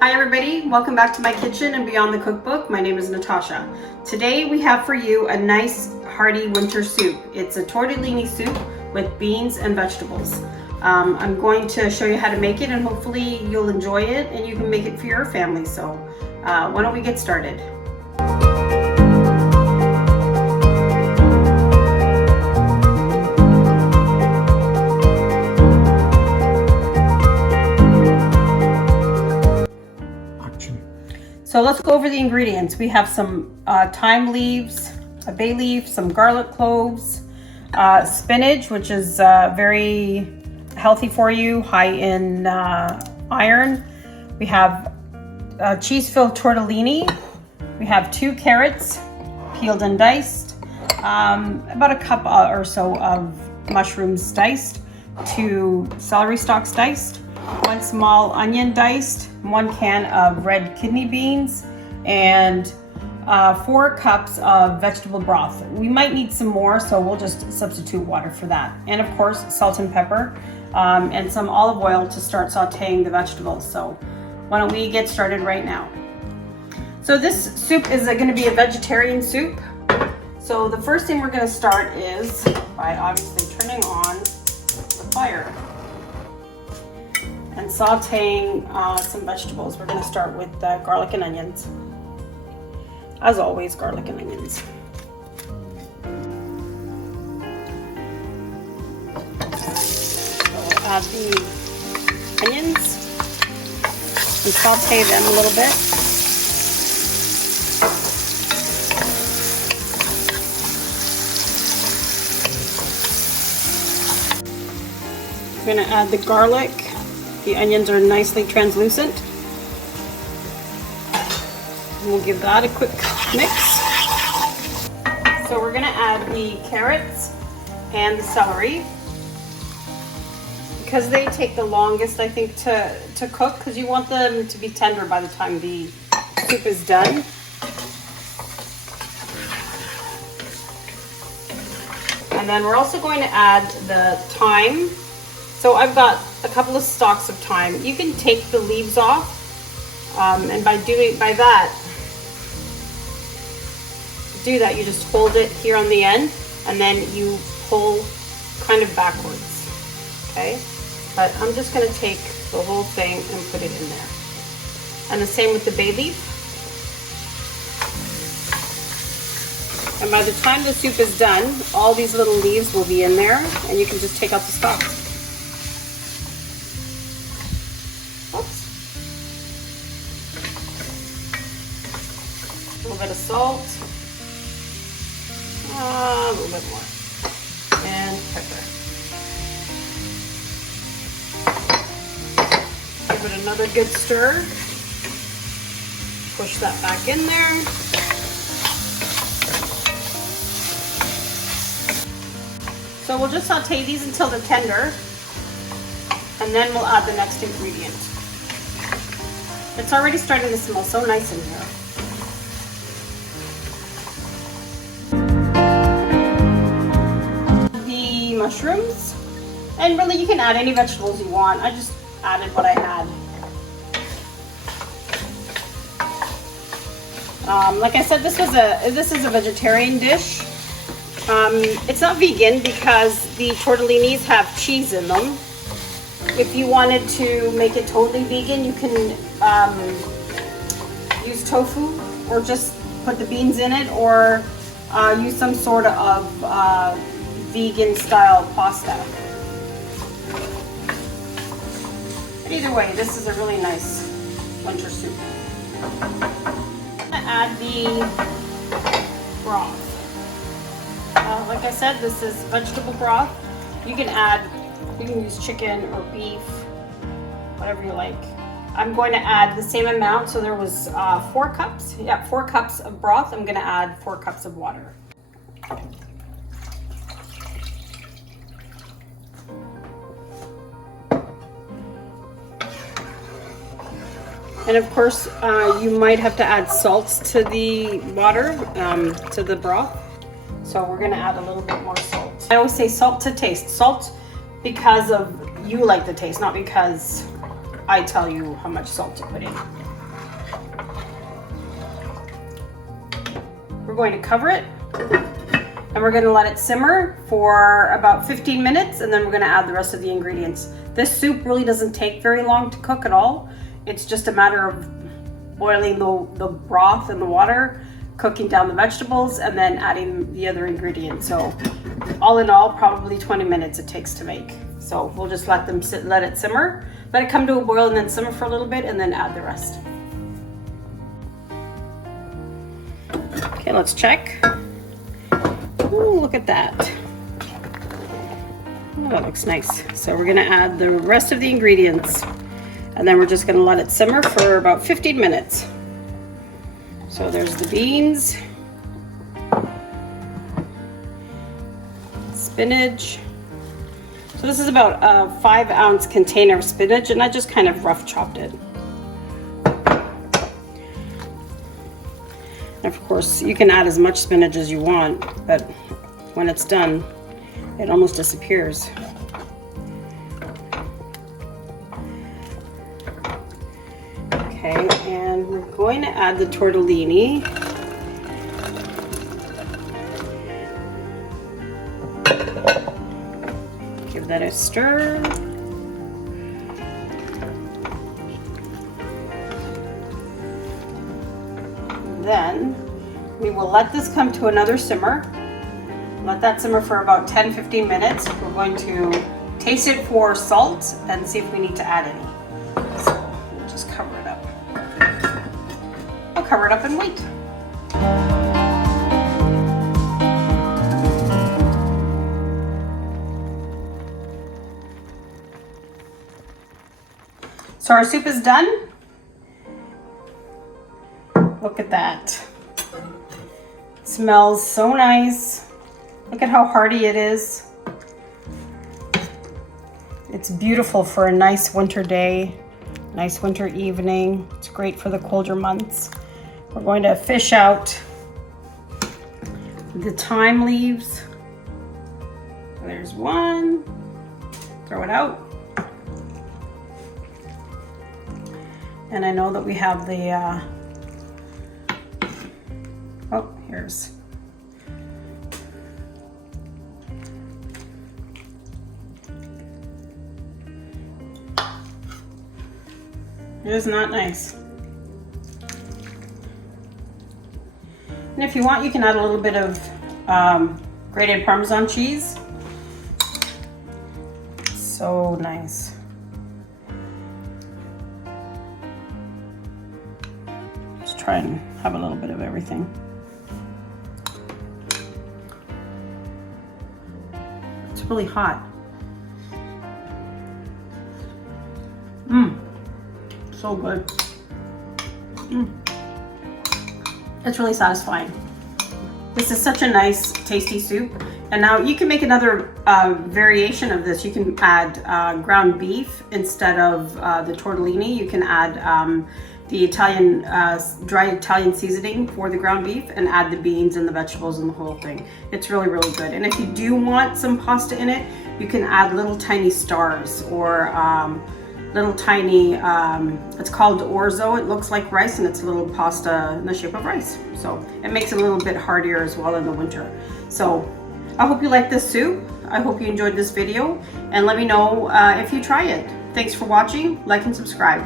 Hi everybody, welcome back to my kitchen and beyond the cookbook. My name is Natasha. Today we have for you a nice hearty winter soup. It's a tortellini soup with beans and vegetables. I'm going to show you how to make it and hopefully you'll enjoy it and you can make it for your family. So why don't we get started? So let's go over the ingredients. We have some thyme leaves, a bay leaf, some garlic cloves, spinach, which is very healthy for you, high in iron. We have cheese-filled tortellini. We have 2 carrots, peeled and diced, about a cup or so of mushrooms diced, 2 celery stalks diced, 1 small onion diced, 1 can of red kidney beans, and 4 cups of vegetable broth. We might need some more, so we'll just substitute water for that. And of course, salt and pepper, and some olive oil to start sauteing the vegetables. So why don't we get started right now? So this soup is going to be a vegetarian soup. So the first thing we're going to start is by obviously turning on the fire and sauteing some vegetables. We're going to start with garlic and onions. As always, garlic and onions. So we'll add the onions and saute them a little bit. We're going to add the garlic. The onions are nicely translucent. And we'll give that a quick mix. So we're going to add the carrots and the celery because they take the longest, I think, to cook, because you want them to be tender by the time the soup is done. And then we're also going to add the thyme. So I've got a couple of stalks of thyme. You can take the leaves off, and by that, you just hold it here on the end, and then you pull kind of backwards, okay? But I'm just gonna take the whole thing and put it in there. And the same with the bay leaf. And by the time the soup is done, all these little leaves will be in there, and you can just take out the stalks. A little bit of salt, a little bit more, and pepper. Give it another good stir. Push that back in there. So we'll just saute these until they're tender, and then we'll add the next ingredient. It's already starting to smell so nice in here. Mushrooms, and really you can add any vegetables you want. I just added what I had. Like I said, this is a vegetarian dish. It's not vegan because the tortellinis have cheese in them. If you wanted to make it totally vegan, you can use tofu or just put the beans in it, or use some sort of vegan style pasta. But either way, this is a really nice winter soup. I'm gonna add the broth. Like I said, this is vegetable broth. You can use chicken or beef, whatever you like. I'm going to add the same amount, so there was 4 cups. Yeah, 4 cups of broth. I'm gonna add 4 cups of water. And of course, you might have to add salts to the water, to the broth. So we're gonna add a little bit more salt. I always say salt to taste. Salt because of you like the taste, not because I tell you how much salt to put in. We're going to cover it and we're going to let it simmer for about 15 minutes, and then we're going to add the rest of the ingredients. This soup really doesn't take very long to cook at all. It's just a matter of boiling the broth and the water, cooking down the vegetables, and then adding the other ingredients. So all in all, probably 20 minutes it takes to make. So we'll just let it simmer, let it come to a boil and then simmer for a little bit, and then add the rest. Okay, let's check. Ooh, look at that. Oh, that looks nice. So we're gonna add the rest of the ingredients, and then we're just gonna let it simmer for about 15 minutes. So there's the beans, spinach. So this is about a 5-ounce container of spinach, and I just kind of rough chopped it. And of course, you can add as much spinach as you want, but when it's done, it almost disappears. Okay, and we're going to add the tortellini. Give that a stir. Then we will let this come to another simmer. Let that simmer for about 10-15 minutes. We're going to taste it for salt and see if we need to add any. So we'll just cover it up. I'll cover it up and wait. So our soup is done. Look at that. It smells so nice. Look at how hearty it is. It's beautiful for a nice winter day, nice winter evening. It's great for the colder months. We're going to fish out the thyme leaves. There's one. Throw it out. And I know that we have the, oh, here's. It is not nice. And if you want, you can add a little bit of grated Parmesan cheese. So nice. Just try and have a little bit of everything. It's really hot. So good. It's really satisfying. This is such a nice, tasty soup. And now you can make another variation of this. You can add ground beef instead of the tortellini. You can add the Italian, dry Italian seasoning for the ground beef and add the beans and the vegetables and the whole thing. It's really, really good. And if you do want some pasta in it, you can add little tiny stars or little tiny, it's called orzo. It looks like rice and it's a little pasta in the shape of rice. So it makes it a little bit heartier as well in the winter. So I hope you like this soup. I hope you enjoyed this video and let me know if you try it. Thanks for watching, like and subscribe.